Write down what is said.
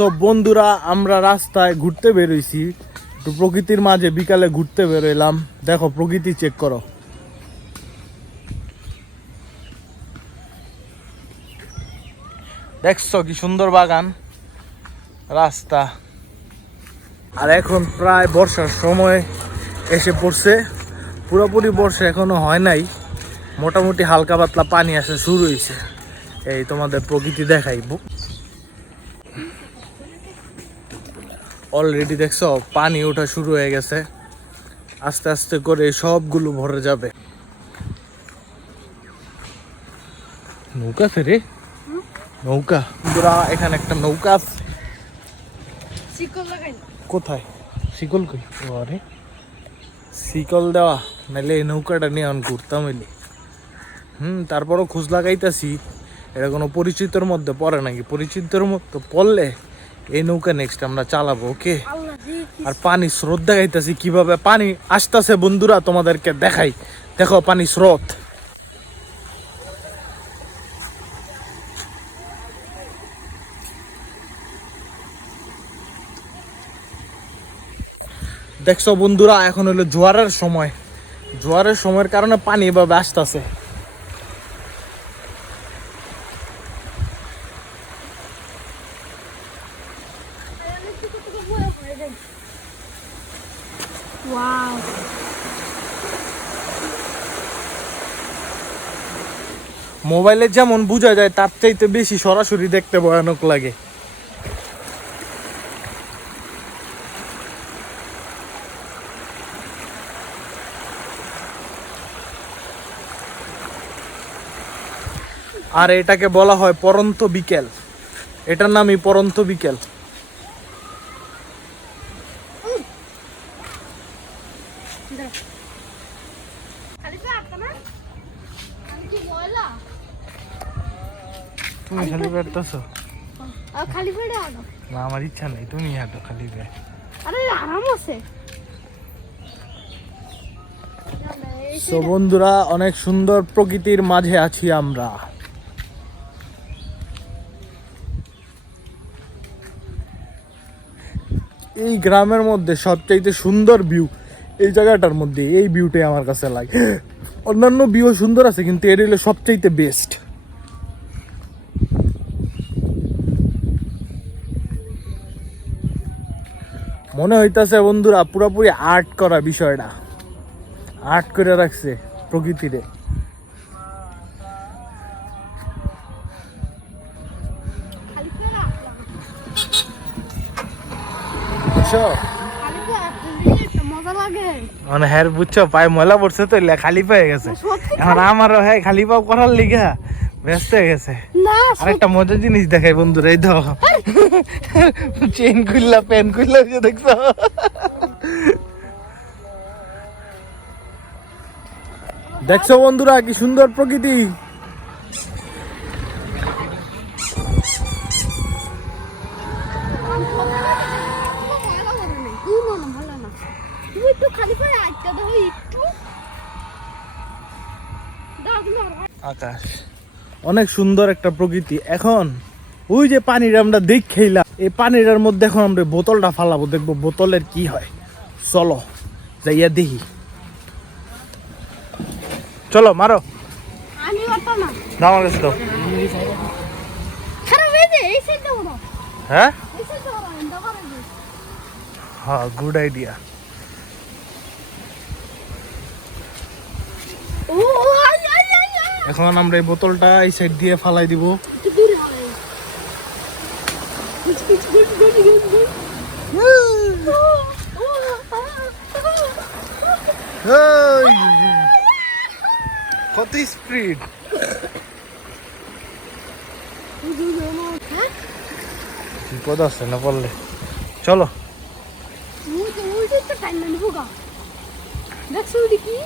So বন্ধুরা, আমরা রাস্তায় ঘুরতে বেরোইছি। একটু প্রকৃতির মাঝে বিকালে ঘুরতে বেরোইলাম। দেখো, প্রকৃতি চেক করো। দেখছ কি সুন্দর বাগান? রাস্তা। আর এখন প্রায় বর্ষার সময় এসে পড়ছে। পুরোপুরি বর্ষা এখনও হয় নাই। মোটামুটি হালকা পাতলা পানি আসা শুরু হয়েছে এই তোমাদের প্রকৃতি দেখাইব। অলরেডি দেখছ পানি ওঠা শুরু হয়ে গেছে। আস্তে আস্তে করে সবগুলো ভরে যাবে। নৌকা ফেরে নৌকা। বন্ধুরা এখানে একটা নৌকা আছে। কোথায়? শিকল কই? আরে। শিকল দেওয়া। নাহলে এই নৌকাটা নিয়ে আমি ঘুরতাম এলি। হুম তারপরও খোঁজ লাগাইতাছি। এটা কোনো পরিচিতর মধ্যে পড়ে নাকি? পরিচিতর মধ্যে পড়লে এই নৌকা নেক্সট আমরা চালাবো ওকে আর পানি স্রোত দেখাইতেছি কীভাবে পানি আসতেছে বন্ধুরা তোমাদেরকে দেখাই। দেখো পানি স্রোত। দেখছ বন্ধুরা এখন হলো জোয়ারের সময়। জোয়ারের সময়ের কারণে পানি এভাবে আসতেছে। ওয়াও মোবাইলে যেমন বোঝা যায়, তার চাইতে বেশি সরাসরি দেখতে ভয়ানক লাগে। আর এটাকে বলা হয় পরন্ত বিকেল। এটার নামই পরন্ত বিকেল খালিফা আপনার আমি কি ময়লা তুমি খালি বেড়তেছো খালিফা রে আনো না আমার ইচ্ছা নেই তুমি হাঁটো খালি বে আরে আরাম আছে। তো বন্ধুরা অনেক সুন্দর প্রকৃতির মাঝে আছি আমরা। এই গ্রামের মধ্যে সবচাইতে সুন্দর ভিউ এই জায়গাটার মধ্যে, এই ভিউটাই আমার কাছে লাগে। অন্যান্য ভিউ সুন্দর আছে, কিন্তু এটা হলো সবচাইতে বেস্ট মনে হইতাছে বন্ধুরা, পুরোপুরি আর্ট করা বিষয়টা। আর্ট করে রাখছে প্রকৃতিরে। খালিফা রে আপলাম বুঝছ খালিফা আপনার একটা মজা লাগে মানে বুঝছ পায়ে ময়লা পড়ছে তো খালি পেয়ে গেছে। এখন আমারও হ্যাঁ খালি পাও করার লিগা ব্যস্ত হয়ে গেছে। আরেকটা মজার জিনিস দেখাই বন্ধুরা এই তো চেন খুললা পেন খুললা যে দেখছ? দেখছ বন্ধুরা কি সুন্দর প্রকৃতি। তুমি একটু দাও একটু। আকাশ অনেক সুন্দর একটা প্রকৃতি। এখন ওই যে পানিটা আমরা দেখ খেলাম এই পানিটার মধ্যে এখন আমরা বোতলটা ফালাবো দেখব বোতলের কি হয়। চলো যাইয়া দেখি। চলো মারো। আমার কাছে হ্যাঁ হ্যাঁ? গুড আইডিয়া এখন আমরা এই বোতলটা এই সাইড দিয়ে ফালাই দিব! কত স্পিড বিপদ আছে না বললে? চলো। দেখছ কি